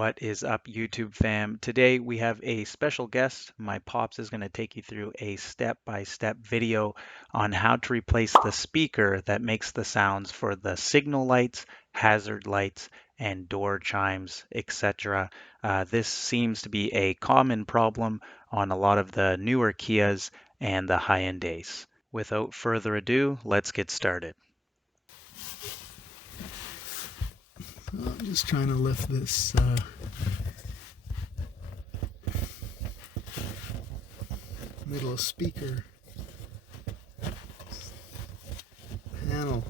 What is up, YouTube fam? Today we have a special guest. My pops is going to take you through a step-by-step video on how to replace the speaker that makes the sounds for the signal lights, hazard lights, and door chimes, etc. This seems to be a common problem on a lot of the newer Kias and the high-end Ace. Without further ado, let's get started. I'm just trying to lift this middle speaker panel.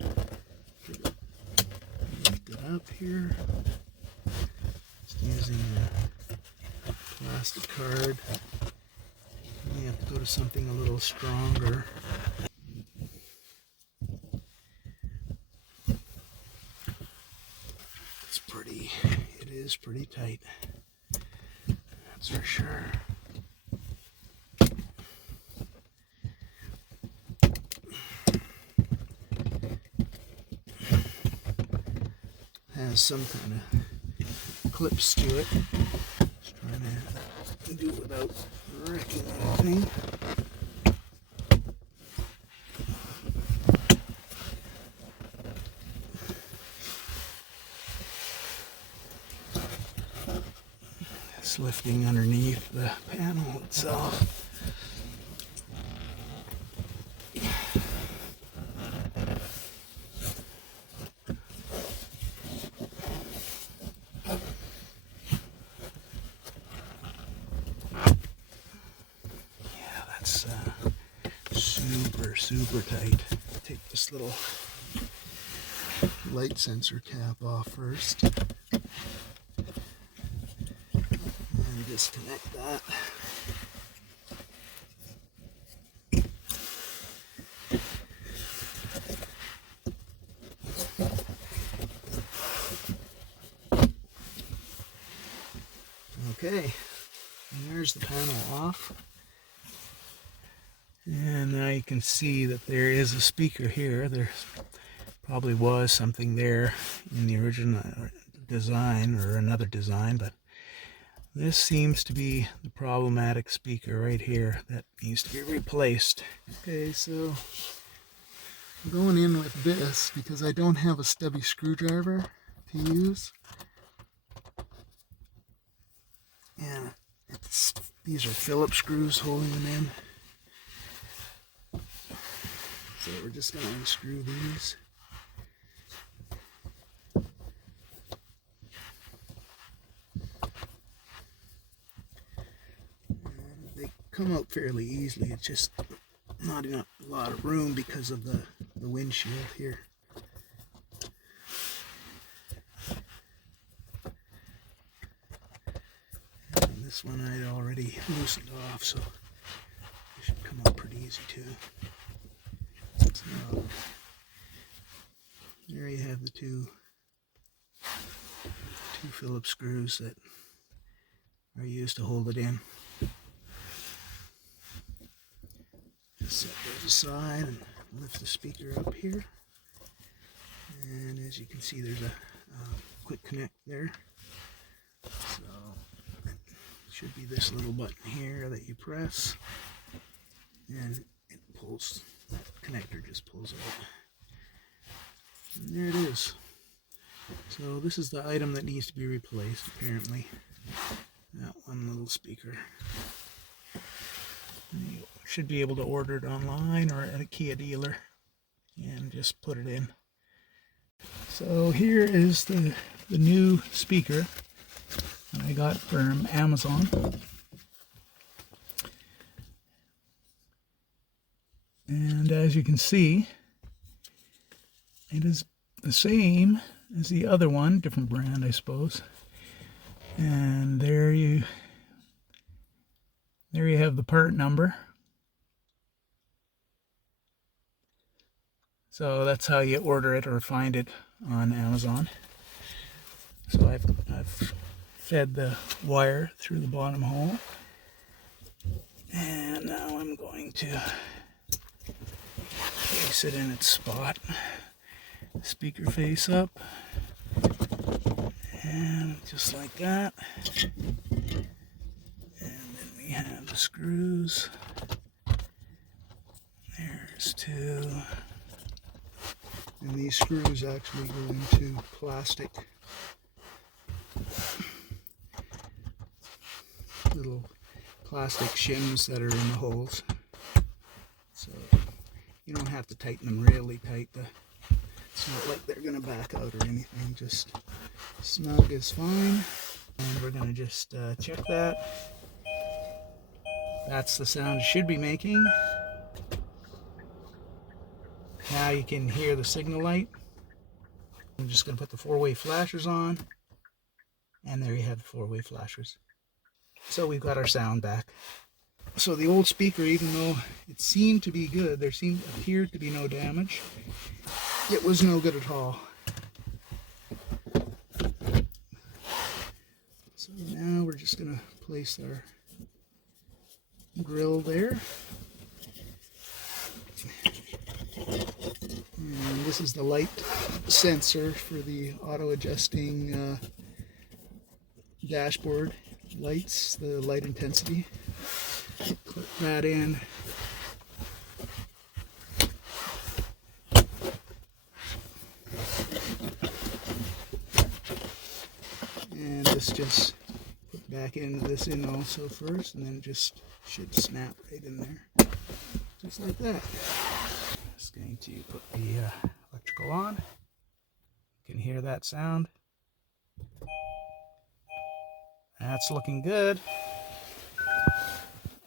Lift it up here. Just using a plastic card. You have to go to something a little stronger. It is pretty tight, that's for sure. Has some kind of clips to it. Just trying to do it without wrecking anything. It's lifting underneath the panel itself. Yeah, that's super tight. Take this little light sensor cap off first. And disconnect that. Okay, and there's the panel off. And now you can see that there is a speaker here. There probably was something there in the original design or another design, but this seems to be the problematic speaker right here that needs to be replaced. Okay, so I'm going in with this because I don't have a stubby screwdriver to use. And these are Phillips screws holding them in. So we're just going to unscrew these. And they come out fairly easily. It's just not enough, a lot of room because of the windshield here. And this one I'd already loosened off, so it should come out pretty easy too. So there you have the two Phillips screws that are used to hold it in. Just set those aside and lift the speaker up here. And as you can see, there's a quick connect there. So it should be this little button here that you press, and it pulls. That connector just pulls out. And there it is. So this is the item that needs to be replaced, apparently. That one little speaker. You should be able to order it online or at a Kia dealer and just put it in. So here is the new speaker that I got from Amazon. And as you can see, it is the same as the other one, different brand I suppose. And there you have the part number. So that's how you order it or find it on Amazon. So I've fed the wire through the bottom hole. And now I'm going to place it in its spot. Speaker face up. And just like that. And then we have the screws. There's two. And these screws actually go into plastic little plastic shims that are in the holes. So you don't have to tighten them really tight. It's not like they're going to back out or anything. Just snug is fine. And we're going to just check that. That's the sound it should be making. Now you can hear the signal light. I'm just going to put the four-way flashers on. And there you have the four-way flashers. So we've got our sound back. So the old speaker, even though it seemed to be good, there appeared to be no damage, it was no good at all. So now we're just going to place our grill there. And this is the light sensor for the auto-adjusting dashboard lights, the light intensity. Clip that in. And this just put back into this in also first, and then it just should snap right in there. Just like that. Just going to put the electrical on. You can hear that sound. That's looking good.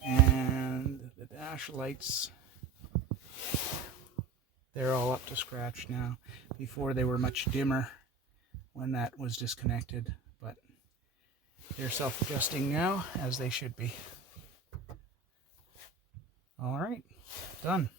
And the dash lights, they're all up to scratch now. Before they were much dimmer when that was disconnected, but they're self-adjusting now, as they should be. All right, done.